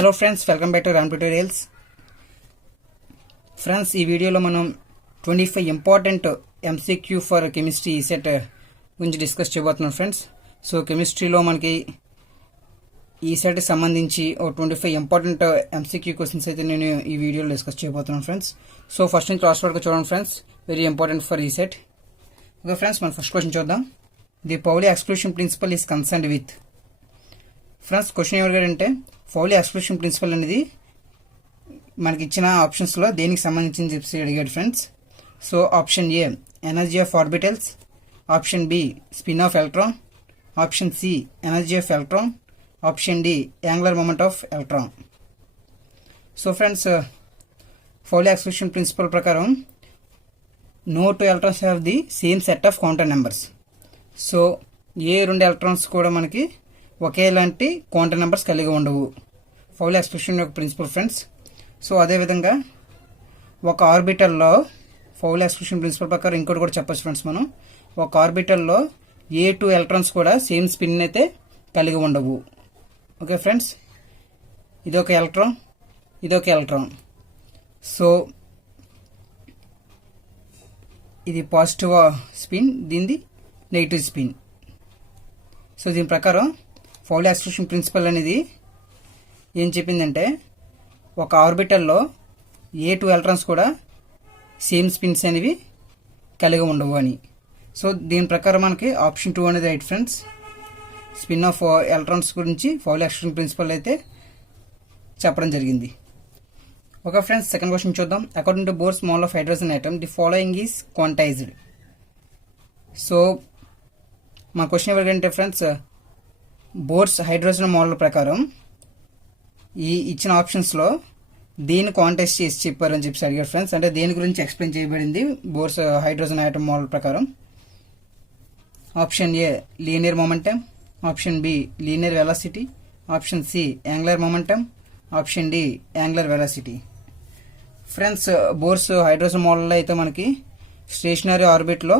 Hello friends, welcome back to Ram tutorials. Friends, ఈ వీడియోలో మనం 25 important MCQ for chemistry set గురించి డిస్కస్ చేయబోతున్నాం ఫ్రెండ్స్. సో కెమిస్ట్రీలో మనకి ఈ సెట్కి సంబంధించి 25 ఇంపార్టెంట్ ఎంసీక్యూ క్వశ్చన్స్ అయితే నేను ఈ వీడియోలో డిస్కస్ చేయబోతున్నాను ఫ్రెండ్స్. సో ఫస్ట్ నుంచి లాస్ట్ వరకు చూడండి ఫ్రెండ్స్, వెరీ ఇంపార్టెంట్ ఫర్ ఈ సెట్. ఓకే ఫ్రెండ్స్, మన ఫస్ట్ క్వశ్చన్ చూద్దాం. The Pauli exclusion principal is concerned with. Friends, question ఎవరికంటే పౌలి ఎక్స్క్లూషన్ ప్రిన్సిపల్ అనేది మనకి ఇచ్చిన ఆప్షన్స్లో దేనికి సంబంధించింది చెప్పి అడిగాడు friends. So option A energy of orbitals, option B spin of electron, option C energy of electron, option D angular momentum of electron. So friends, Pauli exclusion principle ప్రకారం no two electrons have the same set of quantum numbers. So ఏ రెండు electrons కూడా మనకి ఒకేలాంటి quantum numbers కలిగి ఉండవు. Pauli exclusion యొక్క principle friends. So అదేవిధంగా ఒక ఆర్బిటల్లో పౌలి ఎక్స్క్లూషన్ ప్రిన్సిపల్ ప్రకారం ఇంకోటి కూడా చెప్పచ్చు ఫ్రెండ్స్. మనం ఒక ఆర్బిటల్లో ఏ టూ ఎలక్ట్రాన్స్ కూడా సేమ్ స్పిన్ అయితే కలిగి ఉండవు. ఓకే ఫ్రెండ్స్, ఇదొక ఎలక్ట్రాన్, ఇదొక ఎలక్ట్రాన్. సో ఇది పాజిటివ్ స్పిన్, దీనిది నెగిటివ్ స్పిన్. సో దీని ప్రకారం పౌలి ఎక్స్క్లూషన్ ప్రిన్సిపల్ అనేది ఏం చెప్పిందంటే ఒక ఆర్బిటల్లో ఏ టూ ఎలక్ట్రాన్స్ కూడా సేమ్ స్పిన్స్ అనేవి కలిగి ఉండవు అని. సో దీని ప్రకారం మనకి ఆప్షన్ 2 అనేది right friends. Spin of electrons గురించి పౌలి ఎక్స్క్లూషన్ ప్రిన్సిపల్ అయితే చెప్పడం జరిగింది. ఓకే ఫ్రెండ్స్, సెకండ్ క్వశ్చన్ చూద్దాం. According to Bohr's model of hydrogen atom the following is quantised. సో మా క్వశ్చన్ ఎవరికంటే ఫ్రెండ్స్, బోర్స్ హైడ్రోజన్ మోడల్ ప్రకారం ఈ ఇచ్చిన ఆప్షన్స్లో దేని క్వాంటైజ్ చేసి చెప్పారని చెప్పి అడిగారు ఫ్రెండ్స్. అంటే దేని గురించి ఎక్స్ప్లెయిన్ చేయబడింది బోర్స్ హైడ్రోజన్ ఐటమ్ మోడల్ ప్రకారం. Option A linear momentum, option B linear velocity, option C angular momentum, option D angular velocity. Friends, Bohr's hydrogen మోడల్లో అయితే మనకి స్టేషనరీ ఆర్బిట్లో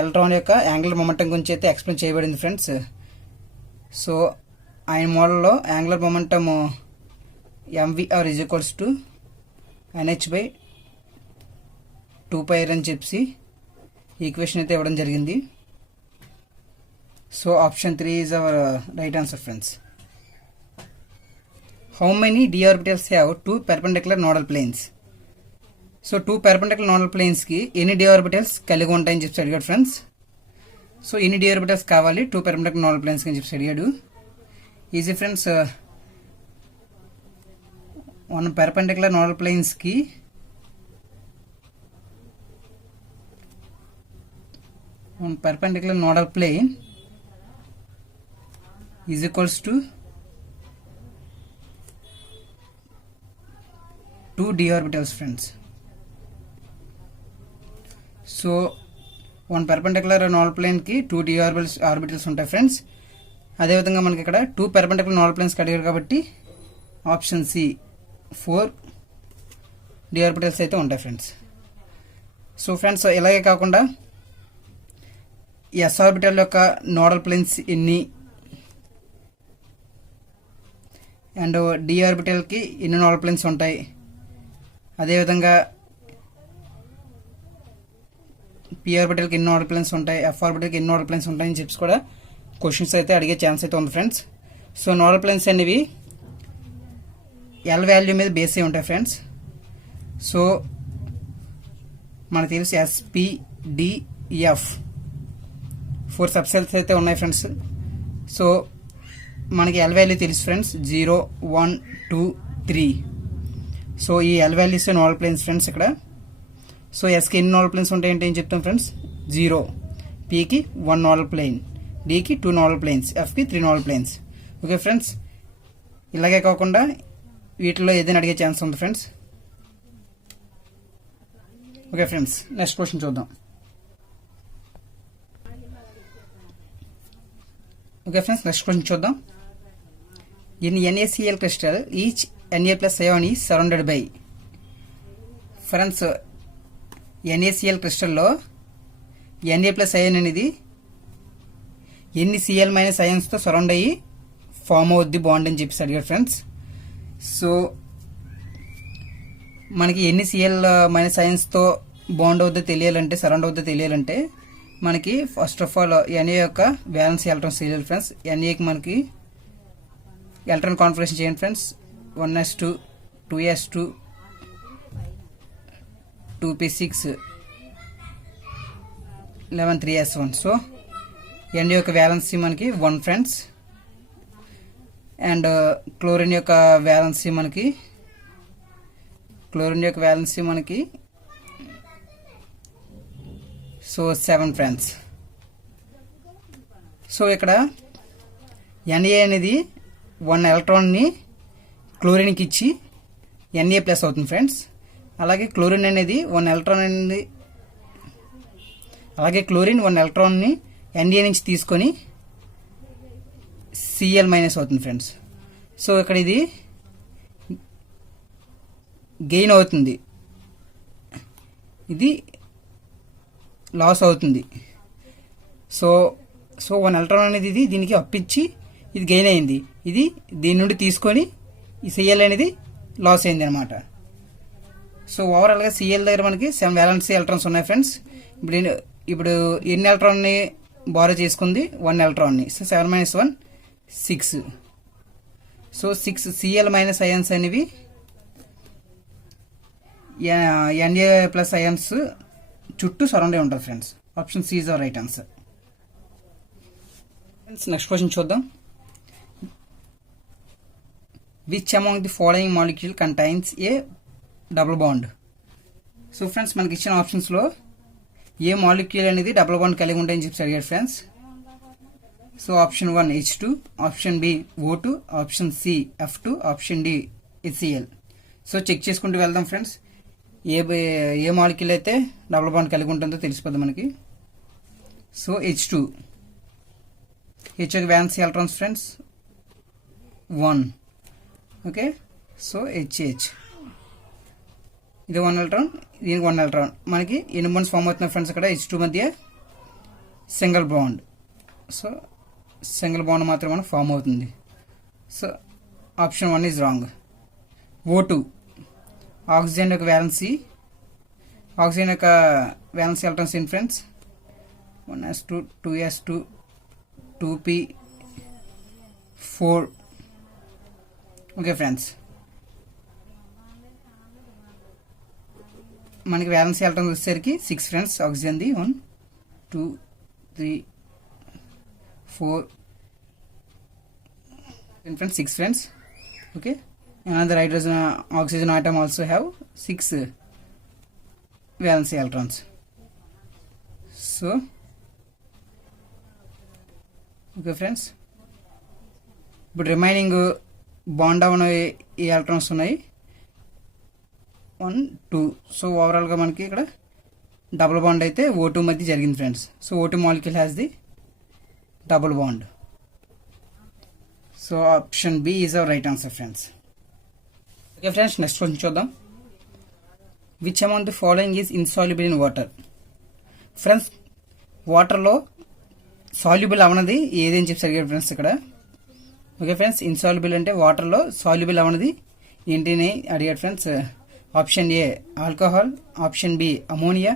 ఎలక్ట్రాన్ యొక్క యాంగులర్ మొమెంటం గురించి అయితే ఎక్స్ప్లెయిన్ చేయబడింది ఫ్రెండ్స్. సో ఆయన మోడల్లో angular momentum MVR is equals to NH/2πr అని చెప్పి ఈక్వేషన్ అయితే ఇవ్వడం జరిగింది. So option 3 is our right answer friends. How many d orbitals have 2 perpendicular nodal planes. So 2 perpendicular nodal ప్లేన్స్కి ఎన్ని d orbitals కలిగి ఉంటాయని చెప్పి అడిగాడు ఫ్రెండ్స్. సో ఎన్ని d orbitals కావాలి 2 పెర్పెండిక్యులర్ నోడల్ ప్లేన్స్ అని చెప్పి అడిగాడు. ఈజీ ఫ్రెండ్స్, 1 పెర్పెండిక్యులర్ నోడల్ ప్లేన్స్కి perpendicular nodal plane is equals to 2 d orbitals friends. So 1 perpendicular nodal plane కి 2 d ఆర్బిటల్స్ ఉంటాయి ఫ్రెండ్స్. అదేవిధంగా మనకి ఇక్కడ 2 పెర్పెండిక్యులర్ నోడల్ ప్లేన్స్ అడిగారు కాబట్టి ఆప్షన్ సి 4 d ఆర్బిటల్స్ అయితే ఉంటాయి ఫ్రెండ్స్. సో ఫ్రెండ్స్, ఇలాగే కాకుండా ఎస్ ఆర్బిటల్ యొక్క నోడల్ ప్లేన్స్ ఎన్ని అండ్ డి ఆర్బిటల్కి ఎన్ని నోడల్ ప్లేన్స్ ఉంటాయి, అదేవిధంగా పి ఆర్బిటల్కి ఎన్ని నోడల్ ప్లేన్స్ ఉంటాయి, ఎఫ్ ఆర్బిటల్కి ఎన్ని నోడల్ ప్లేన్స్ ఉంటాయని చెప్పి కూడా క్వశ్చన్స్ అయితే అడిగే ఛాన్స్ అయితే ఉంది ఫ్రెండ్స్. సో నోడల్ ప్లేన్స్ అనేవి ఎల్ వాల్యూ మీద బేస్ అయి ఉంటాయి ఫ్రెండ్స్. సో మనకు తెలుసు SPDF 4 సబ్సెల్స్ అయితే ఉన్నాయి ఫ్రెండ్స్. సో మనకి ఎల్ వాల్యూ తెలుసు ఫ్రెండ్స్, 0, 1, 2, 3. సో ఈ L values nodal planes friends ఇక్కడ. సో ఎస్కి ఎన్ని నోడల్ ప్లేన్స్ ఉంటాయంటే ఏం చెప్తాం ఫ్రెండ్స్, 0, పీకి 1 నోడల్ ప్లేన్, డికి 2 నోడల్ ప్లేన్స్, ఎఫ్కి 3 నోడల్ ప్లేన్స్. ఓకే ఫ్రెండ్స్, ఇలాగే కాకుండా వీటిలో ఏదైనా అడిగే ఛాన్స్ ఉంది friends. Okay friends, next question చూద్దాం. ఓకే ఫ్రెండ్స్, నెక్స్ట్ క్వశ్చన్ చూద్దాం. In NaCl crystal each Na plus ion is surrounded by. Friends, NaCl క్రిస్టల్లో Na plus ion అనేది ఎన్ని Cl మైనస్ అయాన్స్తో సరౌండ్ అయ్యి ఫామ్ అవుద్ది బాండ్ అని చెప్పేసి అడిగారు ఫ్రెండ్స్. సో మనకి ఎన్ని సిఎల్ మైనస్ అయన్స్తో బాండ్ అవుద్దో తెలియాలంటే, సరౌండ్ అవుద్దో తెలియాలంటే మనకి ఫస్ట్ ఆఫ్ ఆల్ ఎన్ఏ యొక్క బ్యాలెన్స్ ఎలక్ట్రాన్స్ తెలియాలి ఫ్రెండ్స్. ఎన్ఏకి మనకి ఎలక్ట్రాన్ కాన్ఫిగరేషన్ చేయండి friends. 1s2 2s2 2p6 11 3s1. So N A యొక్క వ్యాలెన్సీ మనకి 1 ఫ్రెండ్స్. అండ్ క్లోరిన్ యొక్క వ్యాలెన్సీ మనకి సో 7 ఫ్రెండ్స్. సో ఇక్కడ ఎన్ఏ అనేది 1 ఎలక్ట్రాన్ని క్లోరిన్కి ఇచ్చి ఎన్ఏ ప్లస్ అవుతుంది ఫ్రెండ్స్. అలాగే క్లోరిన్ 1 ఎలక్ట్రాన్ని ఎన్ఏ నుంచి తీసుకొని సిఎల్ మైనస్ అవుతుంది ఫ్రెండ్స్. సో ఇక్కడ ఇది గెయిన్ అవుతుంది, ఇది లాస్ అవుతుంది. సో 1 ఎలక్ట్రాన్ అనేది దీనికి అప్పించి ఇది గెయిన్ అయింది, ఇది దీని నుండి తీసుకొని ఈ సిఎల్ అనేది లాస్ అయింది అనమాట. సో ఓవరాల్గా సిఎల్ దగ్గర మనకి 7 వ్యాలెన్సీ ఎలక్ట్రాన్స్ ఉన్నాయి ఫ్రెండ్స్. ఇప్పుడు ఎన్ని ఎలక్ట్రాన్ని బారో చేసుకుంది? 1 ఎలక్ట్రాన్ని. So 7 - 1 6. So 6 C L minus ions అనేవి ఎన్ఏ ప్లస్ అయన్స్ చుట్టూ సరౌండ్ అయి ఉంటుంది friends. Option C is our right answer. Friends next question చూద్దాం. Which among the following molecule contains a double bond? So friends మనకి ఇచ్చిన ఆప్షన్స్లో ఏ మాలిక్యూల్ అనేది డబుల్ బాండ్ కలిగి ఉంటాయని చెప్పి అడిగారు friends. So option 1 H2, option B O2, option C F2, option D HCl. So check చేసుకుంటూ వెళ్దాం ఫ్రెండ్స్. ఏ మాలిక్యూల్ అయితే డబుల్ బాండ్ కలిగి ఉంటుందో తెలిసిపోద్ది మనకి. సో H2, H యొక్క violence electrons friends 1. Okay, so HH ఇది 1 ఎలక్ట్రాన్, దీనికి 1 ఎలక్ట్రాన్. మనకి ఎన్ని బాండ్స్ ఫామ్ అవుతున్నాయి ఫ్రెండ్స్ ఇక్కడ H2 మధ్య? Single bond. So single bond మాత్రం మనకు ఫామ్ అవుతుంది. So option 1 is wrong. O2 oxygen యొక్క valency electrons in friends 1s2 2s2 2p4. Okay friends, మనకి వ్యాలెన్సీ ఎలక్ట్రాన్స్ వచ్చేసరికి 6 ఫ్రెండ్స్. ఆక్సిజన్ది 1 2 3 4 friends, 6 friends. Okay, another hydrogen oxygen atom also have 6 valence electrons. So okay friends, but remaining bond avana ee electrons unnai 1 2. so overall ga manaki ikkada double bond aithe O2 madhya jarigindi friends. so O2 molecule has the double bond. So option B is our right answer friends. Okay friends, next question చూద్దాం. Which among the following is insoluble in water? Friends, వాటర్లో soluble అవనది ఏదని చెప్పి అడిగారు friends ఇక్కడ. Okay friends, insoluble అంటే వాటర్లో soluble అవనది ఏంటిని అడిగారు friends. Option A alcohol, option B ammonia,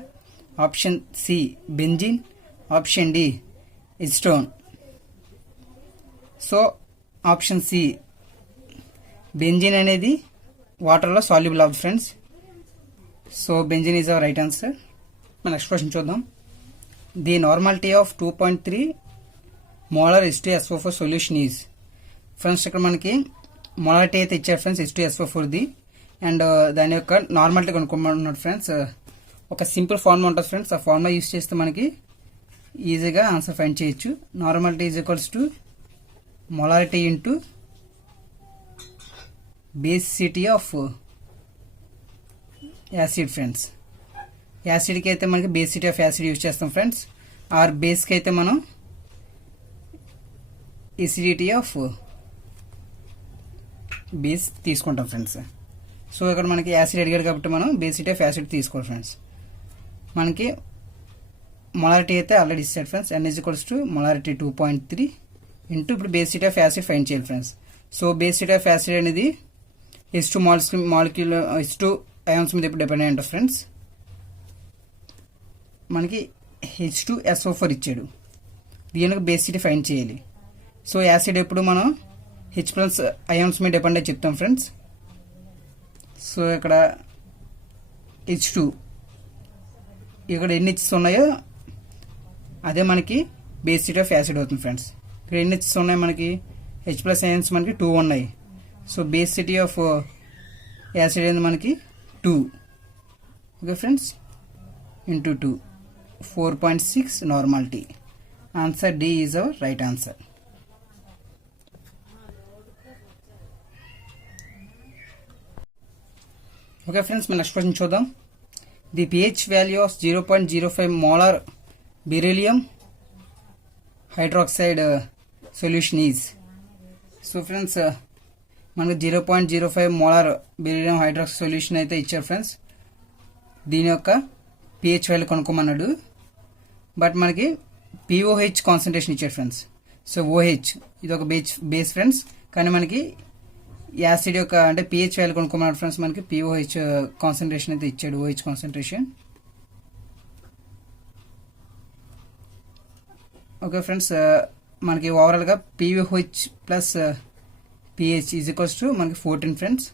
option C benzene, option D acetone. So option C benzene అనేది వాటర్లో సాల్యుబుల్ అవుతుంది friends. So benzene is our right answer. Next question చూద్దాం. The normality of 2.3 molar H2SO4 solution is. Friends ఇక్కడ మనకి molarity అయితే ఇచ్చారు friends H2SO4ది. And దాని యొక్క నార్మాలిటీ కనుక్కోమన్నాడు ఫ్రెండ్స్. ఒక సింపుల్ ఫార్ములా ఉంటుంది ఫ్రెండ్స్. ఆ ఫార్ములా యూస్ చేస్తే మనకి ఈజీగా ఆన్సర్ ఫైండ్ చేయొచ్చు. Normality is equals to molarity into basicity of acid friends. యాసిడ్కి అయితే మనకి బేసిసిటీ ఆఫ్ యాసిడ్ యూజ్ చేస్తాం ఫ్రెండ్స్. ఆర్ బేస్కి అయితే మనం ఎసిడిటీ ఆఫ్ బేస్ తీసుకుంటాం ఫ్రెండ్స్. సో ఇక్కడ మనకి యాసిడ్ అడిగాడు కాబట్టి మనం బేసిసిటీ ఆఫ్ యాసిడ్ తీసుకోవాలి ఫ్రెండ్స్. మనకి మొలారిటీ అయితే ఆల్రెడీ ఇచ్చాడు friends. N is equals to molarity 2.3 into ఇప్పుడు బేసిసిటీ ఆఫ్ యాసిడ్ ఫైండ్ చేయాలి friends. So basicity of acid అనేది H2 మాలిక్యూల్ H2 అయాన్స్ మీద ఇప్పుడు డిపెండ్ అయి ఉంటుంది ఫ్రెండ్స్. మనకి H2SO4 ఇచ్చాడు, దీనికి బేసిటీ ఫైండ్ చేయాలి. సో యాసిడ్ ఎప్పుడు మనం H+ అయాన్స్ మీద డిపెండ్ అయి చెప్తాం ఫ్రెండ్స్. సో ఇక్కడ H2 ఇక్కడ ఎన్ని H's ఉన్నాయో అదే మనకి బేసిటీ ఆఫ్ యాసిడ్ అవుతుంది ఫ్రెండ్స్. ఇక్కడ ఎన్ని H's ఉన్నాయి మనకి H+ అయాన్స్ మనకి 2 ఉన్నాయి. సో బేసిటీ ఆఫ్ యాసిడ్ అనేది మనకి 2. Okay friends, into 2 4.6 normality. Answer D is our right answer. Okay friends, మన నెక్స్ట్ క్వశ్చన్ చూద్దాం. The pH value of 0.05 molar beryllium hydroxide solution is. So friends మనకు 0.05 molar beryllium hydroxide solution అయితే ఇచ్చారు friends. దీని యొక్క pH value కనుక్కోమన్నాడు. But మనకి POH concentration ఇచ్చాడు friends. So OH ఇది ఒక బేస్ ఫ్రెండ్స్, కానీ మనకి యాసిడ్ యొక్క అంటే pH వాల్యూ కొనుక్కోమన్నాడు ఫ్రెండ్స్. మనకి POH కాన్సన్ట్రేషన్ అయితే ఇచ్చాడు, OH కాన్సన్ట్రేషన్. ఓకే ఫ్రెండ్స్, మనకి ఓవరాల్గా POH plus pH is equals to మనకి 14 ఫ్రెండ్స్.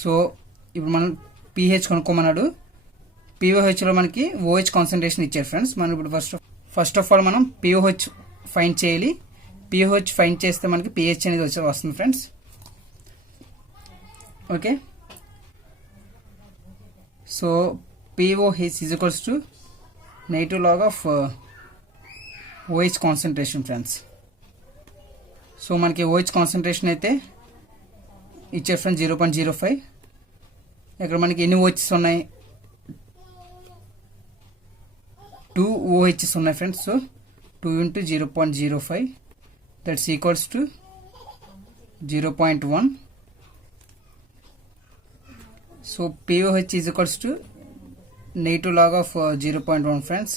సో ఇప్పుడు మనం pH కొనుక్కోమన్నాడు. POHలో మనకి OH కాన్సన్ట్రేషన్ ఇచ్చారు ఫ్రెండ్స్. మనం ఇప్పుడు ఫస్ట్ ఆఫ్ ఆల్ మనం POH ఫైండ్ చేయాలి. POH ఫైండ్ చేస్తే మనకి pH అనేది వస్తుంది friends. Okay, so POH is equals to negative log of OH concentration friends. So మనకి OH కాన్సన్ట్రేషన్ అయితే ఇచ్చారు ఫ్రెండ్స్ 0.05. ఇక్కడ మనకి ఎన్ని OHs ఉన్నాయి, 2 OHs ఉన్నాయి friends. So 2 into 0.05 that's equals to 0.1. so POH is equals to negative log of 0.1 friends.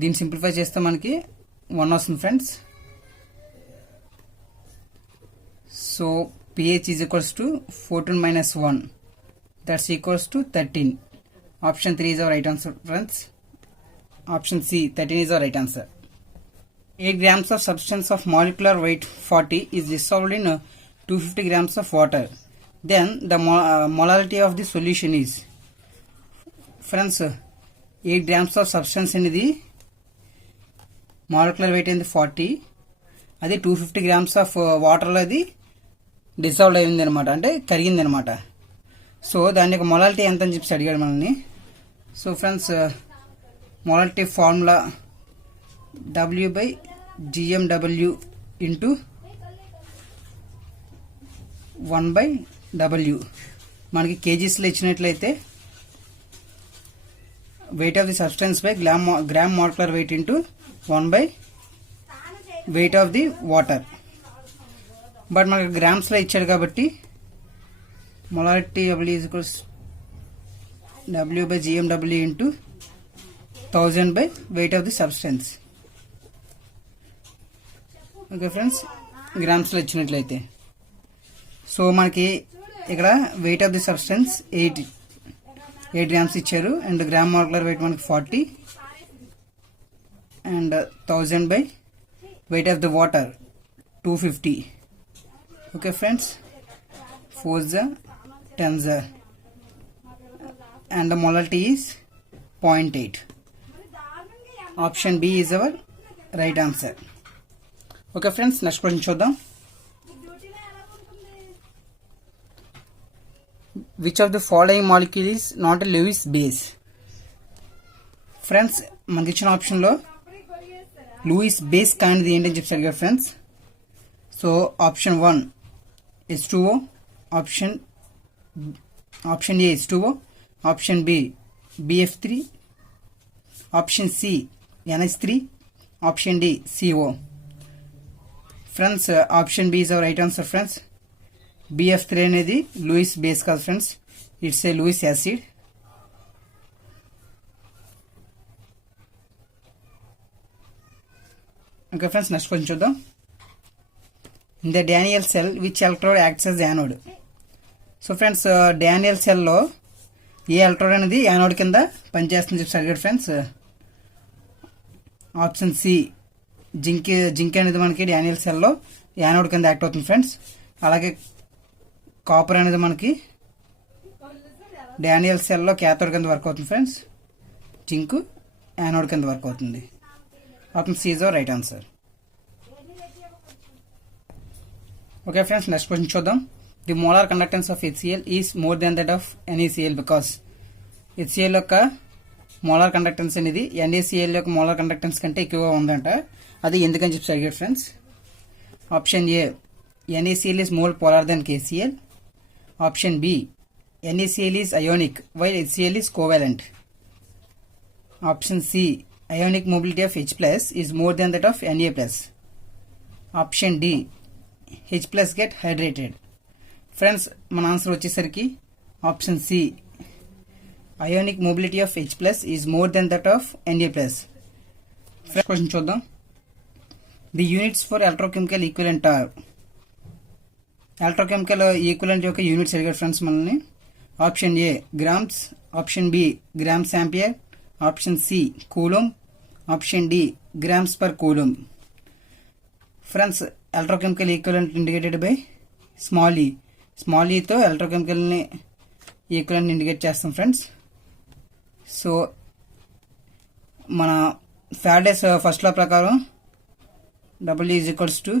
దీన్ని simplify చేస్తే మనకి 1 వస్తుంది friends. So pH is equals to 14 minus 1 that's equals to 13. Option 3 is our right answer friends. Option C 13 is our right answer. 8 grams of substance of molecular weight 40 is dissolved in 250 grams of water. Then the molality of the solution is. Friends, 8 grams of substance అనేది molecular weight అనేది 40, అది 250 grams of వాటర్లో అది dissolve అయింది అనమాట, అంటే కరిగింది అనమాట. So దాని యొక్క మొలాలిటీ ఎంత అని చెప్పి అడిగాడు మనల్ని. So friends, molality formula W/GMW into 1/W. మనకి కేజీస్లో ఇచ్చినట్లయితే weight of the substance by gram molecular weight into 1/weight of the water. But మనకి గ్రామ్స్లో ఇచ్చాడు కాబట్టి molality W/GMW into 1000/weight of the substance. Okay friends, గ్రామ్స్లో ఇచ్చినట్లయితే. సో మనకి ఇక్కడ weight of the substance 8 grams ఇచ్చారు, అండ్ గ్రామ్ మాలిక్యులర్ వెయిట్ మనకి 40, and 1000/weight of the water 250. Okay friends, 4s 10s, and the molality is 0.8. Option B is our right answer. Okay friends, next question చూద్దాం. Which of the following molecule is not a Lewis base? Friends, మనకి ఇచ్చిన ఆప్షన్లో Louis base కానిది ఏంటని చెప్పి అడిగారు friends. So option 1 H2O, option A H2O, option B BF3, option C NH3, option D CO. Friends, option B is our right answer friends. BF3 అనేది Lewis base కాదు friends, it's a Lewis acid. Okay friends, next question చూద్దాం. In the Daniell cell which electrode acts as anode. So friends Daniell సెల్లో ఏ electrode అనేది anode కింద పనిచేస్తుంది చెప్పి అడిగాడు ఫ్రెండ్స్. ఆప్షన్ సి జింక్ అనేది మనకి డానియల్ సెల్లో యానోడ్ కింద యాక్ట్ అవుతుంది ఫ్రెండ్స్. అలాగే కాపర్ అనేది మనకి డానియల్ సెల్లో క్యాథోడ్ కింద వర్క్ అవుతుంది ఫ్రెండ్స్. జింక్ యానోడ్ కింద వర్క్ అవుతుంది. Option C is right answer. Okay friends, next question చూద్దాం. The molar conductance of HCl is more than that of NaCl because HCl యొక్క మోలార్ కండక్టెన్స్ అనేది NaCl యొక్క molar conductance కంటే ఎక్కువగా ఉందంట. అది ఎందుకని చెప్పి అడిగాడు friends. Option A NaCl is more polar than KCl. Option B NaCl is ionic while HCl is covalent. Option C ionic mobility of H plus is more than that of Na plus. Option D H plus get hydrated. Friends, మన answer వచ్చేసరికి option C ionic mobility of H plus is more than that of Na plus. First question చూద్దాం. The units for electrochemical equivalent are. electrochemical equivalent యొక్క units అడిగారు friends మనల్ని. Option A grams, option B grams ampere, option C coulomb, option D grams per coulomb. Friends electrochemical equivalent indicated by small E. Small ఈతో ఎలక్ట్రోకెమికల్ని equivalent indicate చేస్తాం friends. So మన Faraday's first law ప్రకారం W is equals to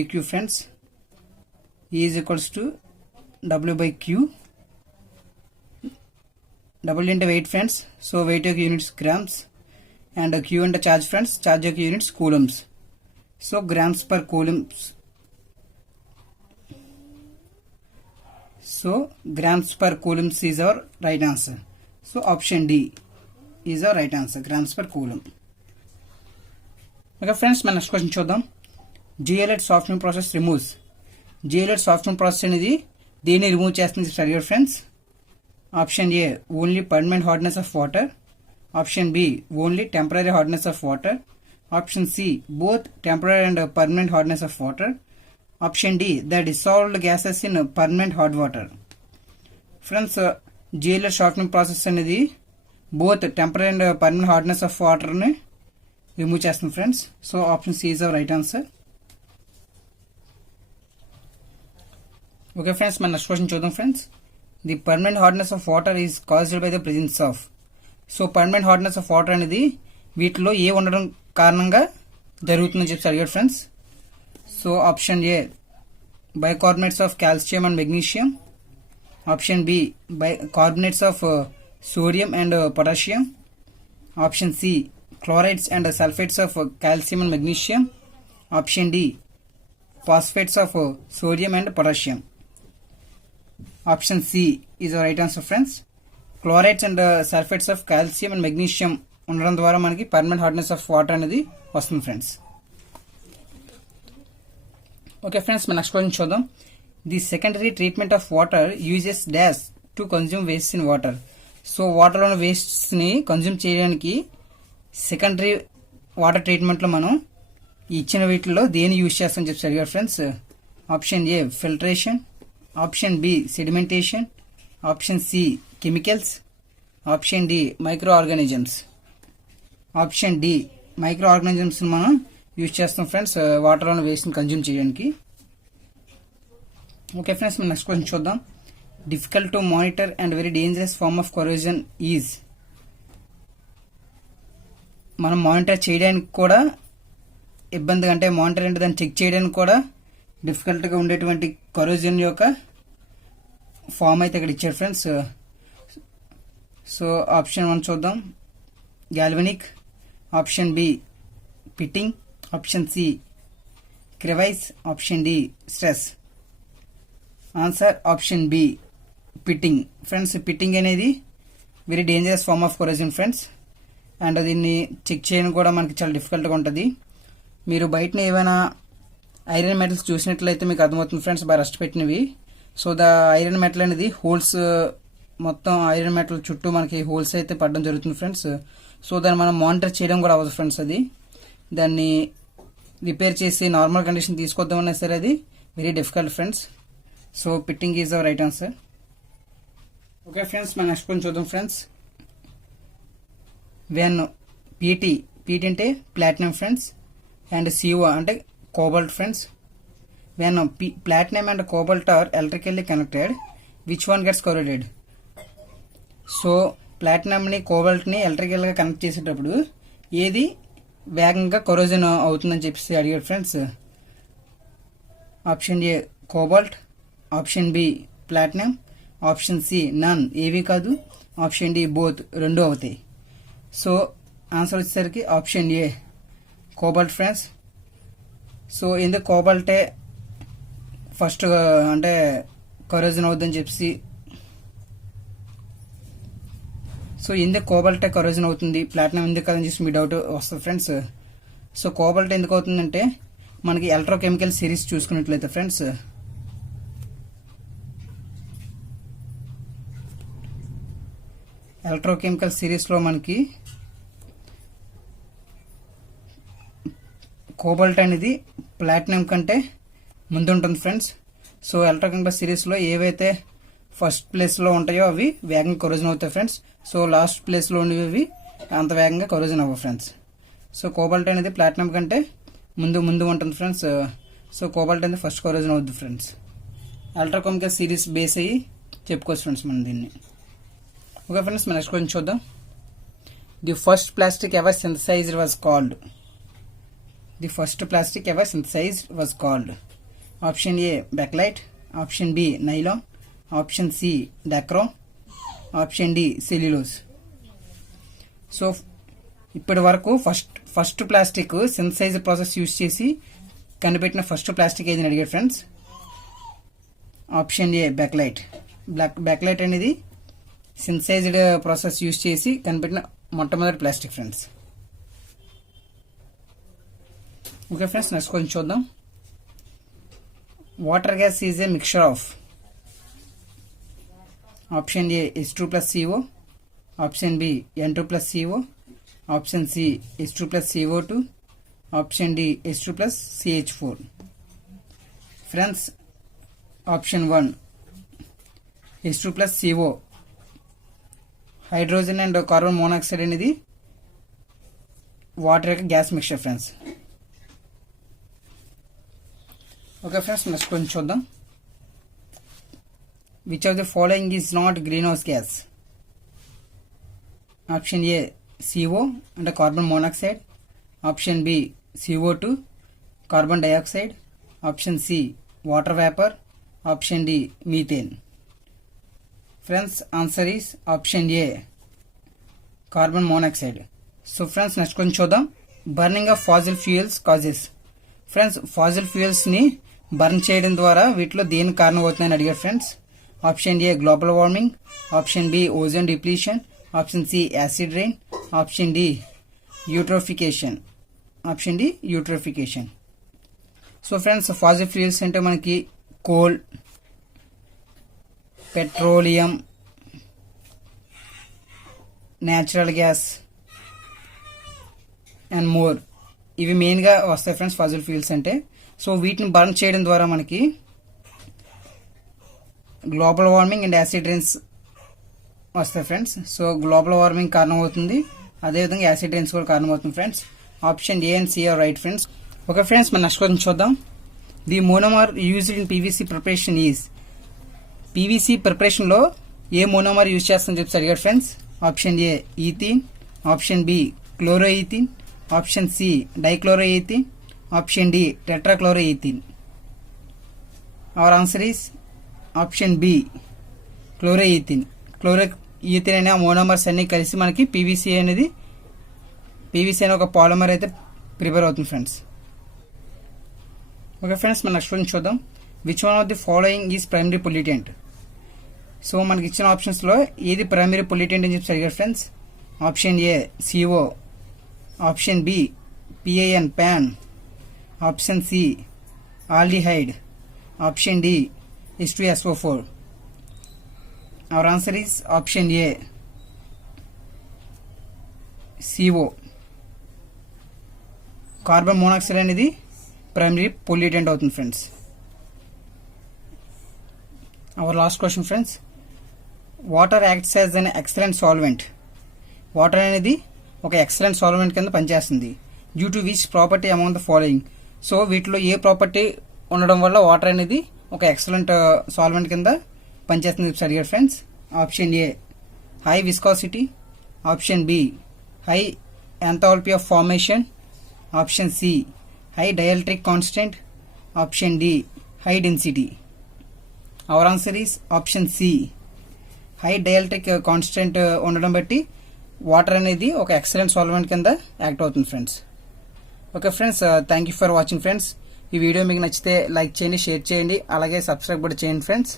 E Q friends. E is equals to W by Q. W into weight friends, so weight యొక్క units grams and Q into charge friends, charge యొక్క units coulombs, so grams per coulombs, so grams per coulombs is our right answer. So option D is our right answer, grams per coulomb. Okay friends, మన next question చూద్దాం. GLED softening process removes. GLED softening process అనేది దీన్ని remove చేస్తుంది అడిగారు friends. Option A only permanent hardness of water. Option B only temporary hardness of water. Option C both temporary and permanent hardness of water. Option D the dissolved gases in permanent hot water. Friends GLED shortening process అనేది both temporary and permanent hardness of వాటర్ని remove చేస్తుంది friends. So option C is our right answer. Okay friends, మన next question చూద్దాం friends. The permanent hardness of water is caused by the presence of. So permanent hardness of water అనేది వీటిలో ఏ ఉండడం కారణంగా జరుగుతుందని చెప్పి అడిగాడు friends. So option A bicarbonates of calcium and magnesium. Option B carbonates of sodium and potassium. Option C chlorides and sulphates of calcium and magnesium. Option D phosphates of sodium and potassium. Option C is right answer friends. Chlorides and sulphates of calcium and magnesium ఉండడం ద్వారా మనకి permanent hardness of water అనేది వస్తుంది friends. Okay friends, మన next question చూద్దాం. The secondary treatment of water uses dash to consume waste in water. So వాటర్లోని వేస్ట్స్ని consume చేయడానికి సెకండరీ వాటర్ ట్రీట్మెంట్లో మనం ఇచ్చిన వీటిలో దేని యూజ్ చేస్తామని చెప్పి అడిగారు friends. Option A filtration. Option B sedimentation. Option C chemicals. Option D micro organisms. Option D micro organisms మనం యూజ్ చేస్తాం ఫ్రెండ్స్ వాటర్లోని వేస్ట్ని కన్జ్యూమ్ చేయడానికి. ఓకే ఫ్రెండ్స్, మనం నెక్స్ట్ క్వశ్చన్ చూద్దాం. Difficult to monitor and very dangerous form of corrosion is. మనం monitor చేయడానికి కూడా ఇబ్బంది, అంటే మానిటర్ అంటే దాన్ని చెక్ చేయడానికి కూడా డిఫికల్ట్గా ఉండేటువంటి కరోజన్ యొక్క ఫామ్ అయితే ఇక్కడ ఇచ్చారు ఫ్రెండ్స్. సో ఆప్షన్ 1 చూద్దాం, galvanic. Option B pitting. Option C crevice. Option D stress. Answer option B pitting. Friends pitting అనేది very dangerous form of corrosion friends. And దీన్ని చెక్ చేయడం కూడా మనకి చాలా డిఫికల్ట్గా ఉంటుంది. మీరు బయటనే ఏమైనా ఐరన్ మెటల్స్ చూసినట్లయితే మీకు అర్థమవుతుంది ఫ్రెండ్స్, బాగా రస్ట్ పెట్టినవి. సో ద ఐరన్ మెటల్ అనేది హోల్స్, మొత్తం ఐరన్ మెటల్ చుట్టూ మనకి హోల్స్ అయితే పడడం జరుగుతుంది ఫ్రెండ్స్. సో దాన్ని మనం మానిటర్ చేయడం కూడా అవ్వదు ఫ్రెండ్స్. అది దాన్ని రిపేర్ చేసి నార్మల్ కండిషన్ తీసుకొద్దామన్నా సరే అది very difficult friends. So pitting is our right answer. Okay friends, మన నెక్స్ట్ కొంచెం చూద్దాం ఫ్రెండ్స్. వెన్ పీటీ అంటే ప్లాటినం ఫ్రెండ్స్ అండ్ CO అంటే cobalt friends. When platinum and cobalt are electrically connected which one gets corroded. So ప్లాటినంని కోబాల్ట్ని ఎలక్ట్రికల్గా connect చేసేటప్పుడు ఏది వేగంగా కొరోజన్ అవుతుందని చెప్పేసి అడిగాడు friends. Option A cobalt, option B platinum, option C none ఏవి కాదు, ఆప్షన్ డి బోత్ రెండు అవుతాయి. సో ఆన్సర్ వచ్చేసరికి option A cobalt friends. So ఎందుకు కోబాల్టే ఫస్ట్ అంటే కరోజన్ అవుద్దని చెప్పేసి, సో ఎందుకు కోబాల్టే కరోజన్ అవుతుంది, ప్లాటినం ఎందుకు కదని చెప్పి మీ డౌట్ వస్తుంది ఫ్రెండ్స్. సో కోబాల్ట్ ఎందుకు అవుతుందంటే మనకి ఎలక్ట్రోకెమికల్ సిరీస్ చూసుకున్నట్లయితే ఫ్రెండ్స్, ఎలక్ట్రోకెమికల్ సిరీస్లో మనకి కోబాల్ట్ అనేది ప్లాటినం కంటే ముందు ఉంటుంది ఫ్రెండ్స్. సో ఎలక్ట్రోకెమికల్ సిరీస్లో ఏవైతే ఫస్ట్ ప్లేస్లో ఉంటాయో అవి వేగంగా కరోజన్ అవుతాయి ఫ్రెండ్స్. సో లాస్ట్ ప్లేస్లో ఉండేవి అంత వేగంగా కరోజన్ అవ్వవు ఫ్రెండ్స్. సో కోబాల్ట్ అనేది ప్లాటినం కంటే ముందు ఉంటుంది ఫ్రెండ్స్. సో కోబాల్ట్ అనేది ఫస్ట్ కరోజన్ అవుద్ది ఫ్రెండ్స్. ఎలక్ట్రోకెమికల్ సిరీస్ బేస్ అయ్యి చెప్పుకోవచ్చు ఫ్రెండ్స్ మనం దీన్ని. ఓకే ఫ్రెండ్స్, నెక్స్ట్ కొంచెం చూద్దాం. The first plastic ever synthesised was called. The first plastic ever synthesised was called. Option A bakelite, option B nylon, option C dacron, option D cellulose. So ఇప్పటి వరకు first plastic synthesise process use చేసి కనిపెట్టిన first plastic ఏదని అడిగాడు friends. Option A bakelite. Bakelite అనేది synthesised process use చేసి కనిపెట్టిన మొట్టమొదటి plastic friends. Okay friends, next కొంచెం చూద్దాం. Water gas is a mixture of. Option A H2 plus CO, option B N2 plus CO, option C H2 plus CO2, option D H2 plus CH4. Friends, option 1 H2 plus CO, hydrogen and carbon monoxide అనేది water యొక్క gas mixture friends. Okay friends, next కొంచెం చూద్దాం. Which of the following is not greenhouse gas. Option A CO అంటే carbon monoxide, option B CO2 carbon dioxide, option C water vapour, option D methane. Friends, answer is option A carbon monoxide. So friends, next కొంచెం చూద్దాం. Burning of fossil fuels causes. Friends, fossil ఫ్యూయల్స్ని burn చేయడం ద్వారా వీటిలో దేని కారణం అవుతుందని అడిగారు friends. Option A global warming, option B ozone depletion, option C acid rain, option D eutrophication. Option D eutrophication. So friends, fossil fuels అంటే మనకి coal, petroleum, natural gas and more, ఇవి మెయిన్గా వస్తాయి ఫ్రెండ్స్ ఫాజిల్ ఫ్యూయల్స్ అంటే. So వీటిని burn చేయడం ద్వారా మనకి global warming and acid rains వస్తాయి ఫ్రెండ్స్. సో గ్లోబల్ వార్మింగ్ కారణం అవుతుంది, అదేవిధంగా యాసిడ్ రెయిన్స్ కూడా కారణం అవుతుంది friends. Option A and C are right friends. Okay friends, మన నెక్స్ట్ క్వశ్చన్ చూద్దాం. The monomer used in PVC preparation is. PVC ప్రిపరేషన్లో ఏ మోనోమర్ యూజ్ చేస్తుందని చెప్పి అడిగారు friends. Option A ethene, option B chloroethene, option C dichloroethene, option D tetrachloroethene. Our answer is option B chloroethene. Chloroethene అనే monomers అన్ని కలిసి మనకి PVC అనే ఒక పాలిమర్ అయితే ప్రిపేర్ అవుతుంది ఫ్రెండ్స్. ఓకే ఫ్రెండ్స్, మన నెక్స్ట్ క్వశ్చన్ చూద్దాం. Which one of the following is primary pollutant. So మనకి ఇచ్చిన ఆప్షన్స్లో ఏది ప్రైమరీ పొల్యూటెంట్ అని చెప్పి అడిగారు friends. Option A CO, option B PAN PAN, option C aldehyde, option D H2SO4. Our answer is option A CO. Carbon monoxide అనేది primary pollutant అవుతుంది friends. Our last question friends, water acts as an excellent solvent. Water అనేది ఒక excellent solvent కింద పనిచేస్తుంది. Due to which property among the following. So వీటిలో ఏ property ఉండడం వల్ల water అనేది ఒక ఎక్సలెంట్ సాల్వెంట్ కింద పనిచేస్తుంది అడిగారు friends. Option A high viscosity, option B high enthalpy of formation, option C high dielectric constant, option D high density. Our answer is option C. High dielectric constant ఉండడం బట్టి water అనేది ఒక excellent solvent కింద act అవుతుంది friends. Okay friends, thank you for watching friends. ఈ video మీకు నచ్చితే like చేయండి, షేర్ చేయండి, అలాగే సబ్స్క్రైబ్ కూడా చేయండి ఫ్రెండ్స్.